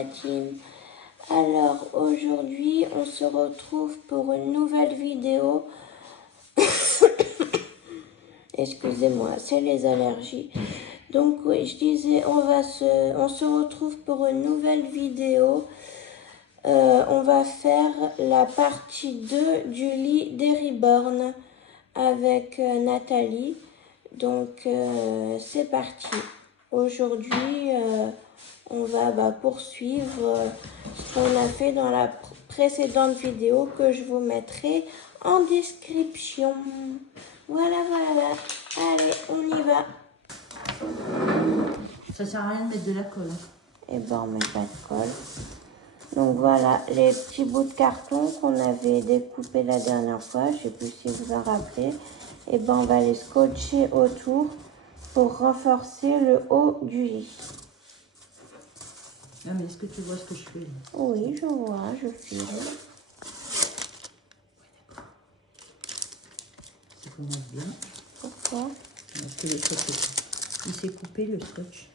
la team. Alors aujourd'hui on se retrouve pour une nouvelle vidéo. Excusez-moi, c'est les allergies. Donc oui, je disais, on se retrouve pour une nouvelle vidéo. On va faire la partie 2 du lit des Reborn avec Nathalie. Donc c'est parti. Aujourd'hui, on va poursuivre ce qu'on a fait dans la précédente vidéo que je vous mettrai en description. Voilà. Allez, on y va. Ça sert à rien de mettre de la colle. Et ben on met pas de colle. Donc voilà, les petits bouts de carton qu'on avait découpés la dernière fois, je sais plus si vous en rappelez. Et ben on va les scotcher autour pour renforcer le haut du lit. Ah mais est-ce que tu vois ce que je fais là? Oui, je vois, je filme. Ça commence bien. Pourquoi? Parce que le scotch, il s'est coupé le scotch.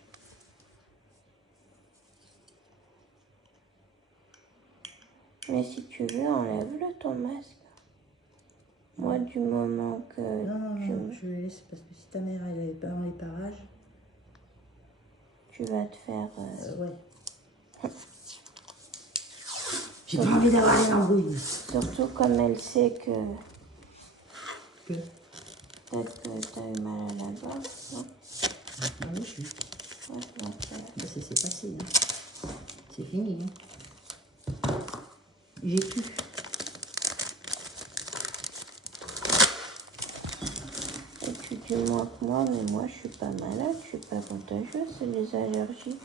Mais si tu veux, enlève-le ton masque. Moi, du moment que Non, je vais laisser parce que si ta mère elle est pas dans les parages. tu vas te faire... Ouais. J'ai pas envie d'avoir les embrouilles. Surtout comme elle sait que... Que Peut-être que t'as eu mal à la gorge, non? Ah oui, je suis. Ouais, donc, Ça s'est passé. Hein. C'est fini. Hein. J'ai pu. Et tu dis moins que moi, mais moi je suis pas malade, je suis pas contagieuse, c'est les allergies.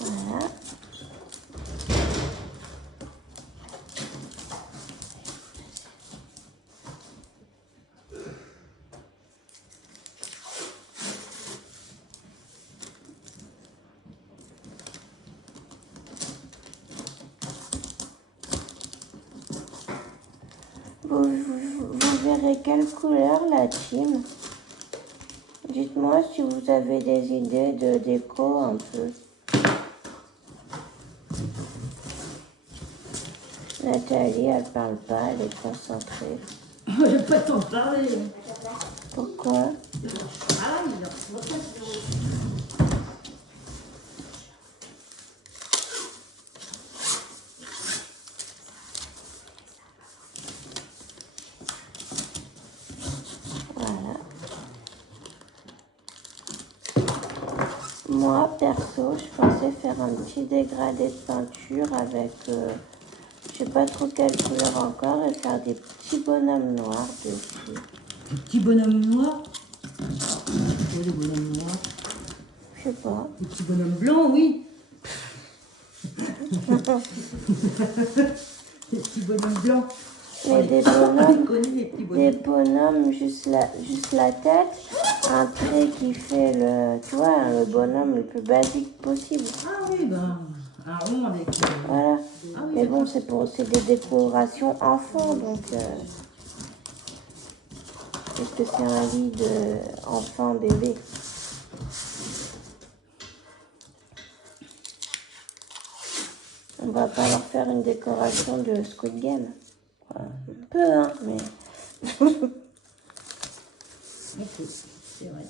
Voilà. Vous verrez quelle couleur la team. Dites-moi si vous avez des idées de déco un peu. Nathalie, elle parle pas, elle est concentrée. Je vais pas t'en parler. Pourquoi? Ah, Voilà. Moi, perso, je pensais faire un petit dégradé de peinture avec, je sais pas trop quelle couleur encore, et faire des petits bonhommes noirs dessus. des petits bonhommes noirs. C'est quoi les bonhommes noirs? Je sais pas. Des petits bonhommes blancs, oui. Des petits bonhommes blancs. Mais des bonhommes, Les petits bonhommes. des bonhommes juste la tête, un trait qui fait le, tu vois, le bonhomme le plus basique possible. Ah oui, ben, un rond avec... Voilà. Ah oui, Mais bon, c'est des décorations enfants, donc puisque c'est un lit de enfant bébé. On va pas leur faire une décoration de Squid Game. Voilà. Un peu, hein, mais Ok, c'est vrai.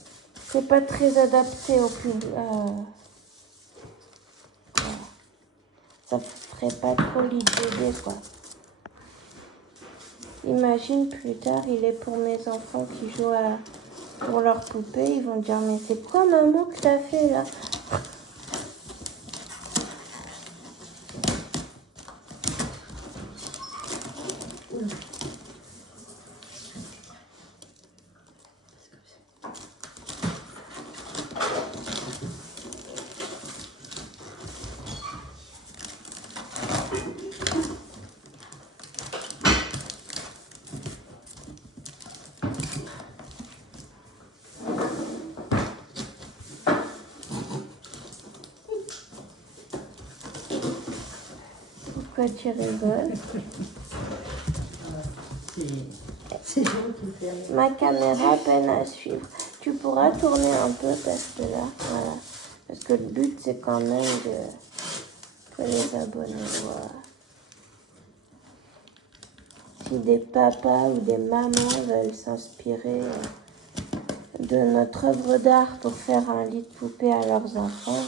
c'est pas très adapté au public. Voilà. Ça ferait pas trop lit de bébé, quoi. Imagine plus tard, il est pour mes enfants qui jouent pour leur poupée. Ils vont dire, mais c'est quoi maman que t'as fait là? Pourquoi tu rigoles? C'est Joe qui le fait. Ma caméra peine à suivre. Tu pourras tourner un peu parce que là, voilà. Parce que le but, c'est quand même que les abonnés voient. Si des papas ou des mamans veulent s'inspirer de notre œuvre d'art pour faire un lit de poupée à leurs enfants.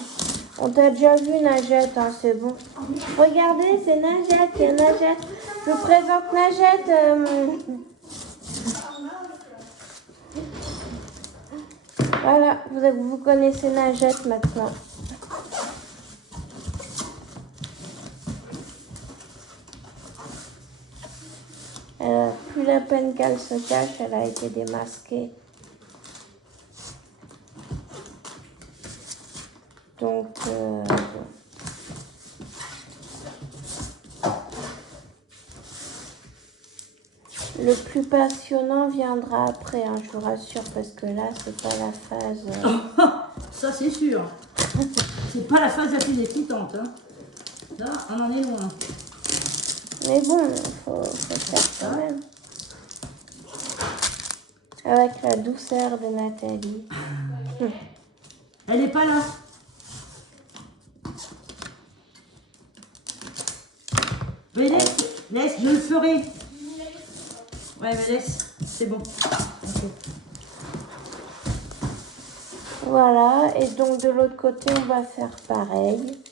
On t'a déjà vu, Najette, hein, c'est bon. Regardez, c'est Najette, il y a Najette. Je vous présente Najette. Voilà, vous connaissez Najette maintenant. Plus la peine qu'elle se cache, elle a été démasquée. Donc, le plus passionnant viendra après, hein, je vous rassure, parce que là, c'est pas la phase... Ça, c'est sûr. C'est pas la phase la plus excitante. Hein. Là, on en est loin. Mais bon, faut faire quand même. Avec la douceur de Nathalie. Elle n'est pas là. Mais laisse, je le ferai. Ouais, mais laisse, c'est bon. Okay. Voilà, et donc de l'autre côté, on va faire pareil.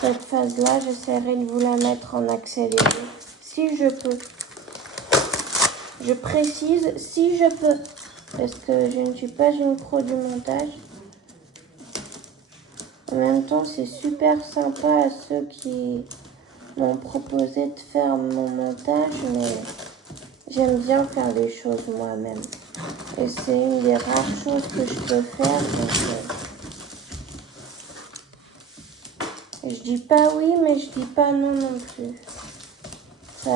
Cette phase-là, j'essaierai de vous la mettre en accéléré, si je peux. Je précise, si je peux, parce que je ne suis pas une pro du montage. En même temps, c'est super sympa à ceux qui m'ont proposé de faire mon montage, mais j'aime bien faire les choses moi-même. Et c'est une des rares choses que je peux faire, donc... Je dis pas oui, mais je dis pas non non plus. Ça...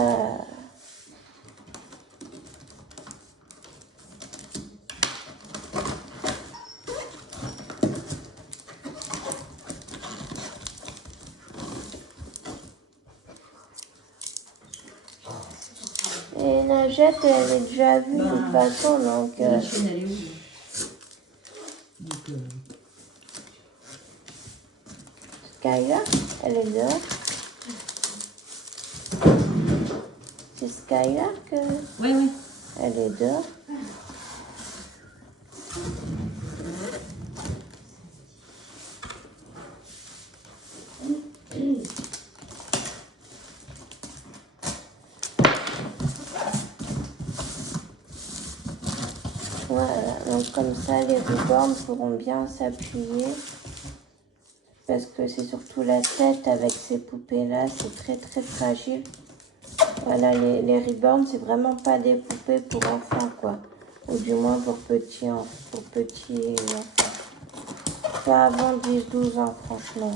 Et Najette, elle est déjà vue de toute façon, donc... La chaîne, elle est où? Donc, Skylar, elle est dehors. C'est Skylar que... Oui, oui. Elle est dehors. Voilà, donc comme ça, les ruban pourront bien s'appuyer. Parce que c'est surtout la tête avec ces poupées-là, c'est très très fragile. Voilà, les reborn, c'est vraiment pas des poupées pour enfants, quoi. Ou du moins pour petits enfants. Pas avant 10-12 ans, franchement.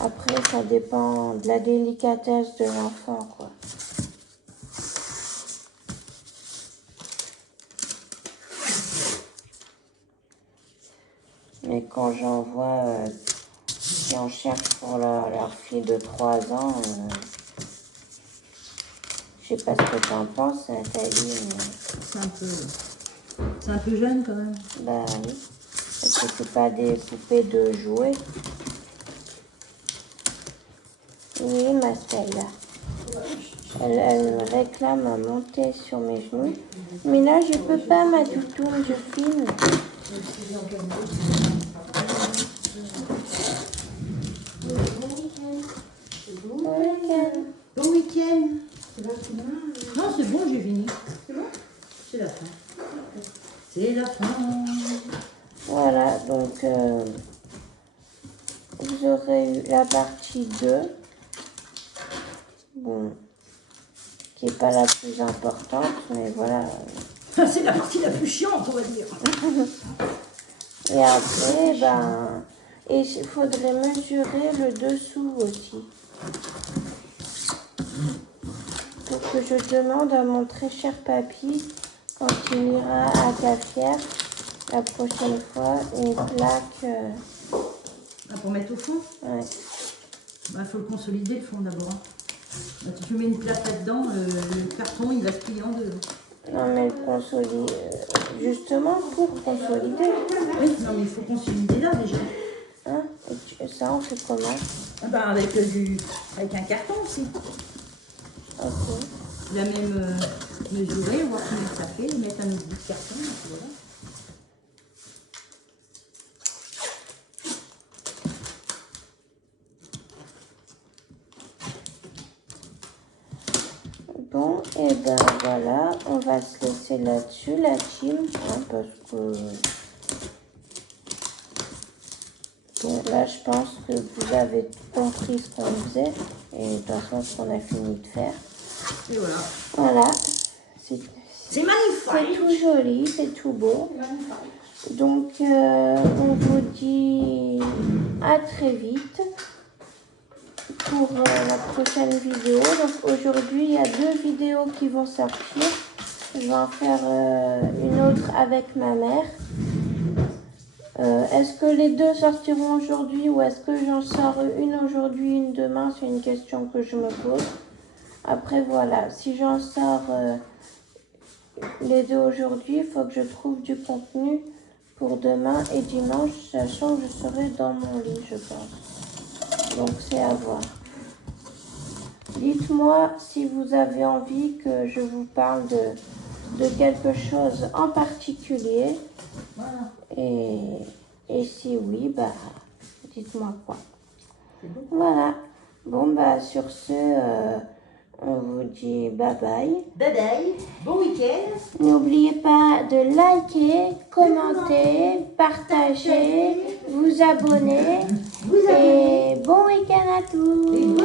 Après, ça dépend de la délicatesse de l'enfant, quoi. Mais quand j'en vois qui en cherchent pour leur fille de 3 ans, je sais pas ce que tu en penses, Nathalie. Mais... C'est un peu jeune quand même. Bah oui, parce que c'est pas des poupées de jouets. Oui, ma Stella. Elle me réclame à monter sur mes genoux. Mais là, je peux pas, ma toutoune, je filme. Bon week-end. Non, c'est bon, j'ai fini. C'est bon? C'est la fin. C'est la fin. Voilà, donc vous aurez eu la partie 2. Bon, qui n'est pas la plus importante, mais voilà. C'est la partie la plus chiante, on va dire. Et après, ben, Et il faudrait mesurer le dessous aussi. Pour que je demande à mon très cher papy, quand il ira à Cafière, la prochaine fois, une plaque. Ah, pour mettre au fond? Ouais. Bah, faut le consolider le fond d'abord. Bah, si tu mets une plaque là-dedans, le carton il va se plier en deux. Non, mais le consolider, justement pour consolider. Oui, non, mais il faut consolider là déjà. Hein? Ça, on fait comment? Ah bah, avec un carton aussi. Ok. La même mesurer, voir combien ça fait, mettre un autre bout de carton, et puis voilà. Bon, et ben voilà, on va se laisser là-dessus, la team, hein, parce que... Bon, là, je pense que vous avez compris ce qu'on faisait, et de toute façon, ce qu'on a fini de faire. Et voilà. Voilà. C'est magnifique. C'est tout joli, c'est tout beau. Donc, on vous dit à très vite pour la prochaine vidéo. Donc, aujourd'hui, il y a 2 vidéos qui vont sortir. Je vais en faire une autre avec ma mère. Est-ce que les 2 sortiront aujourd'hui ou est-ce que j'en sors une aujourd'hui, une demain? C'est une question que je me pose. Après, voilà, si j'en sors les 2 aujourd'hui, il faut que je trouve du contenu pour demain et dimanche, sachant que je serai dans mon lit, je pense. Donc, c'est à voir. Dites-moi si vous avez envie que je vous parle de quelque chose en particulier. Voilà. Et si oui, bah, dites-moi quoi. Voilà. Bon, bah, sur ce, on vous dit bye bye. Bye bye. Bon week-end. N'oubliez pas de liker, commenter, partager, vous abonner. Et bon week-end à tous.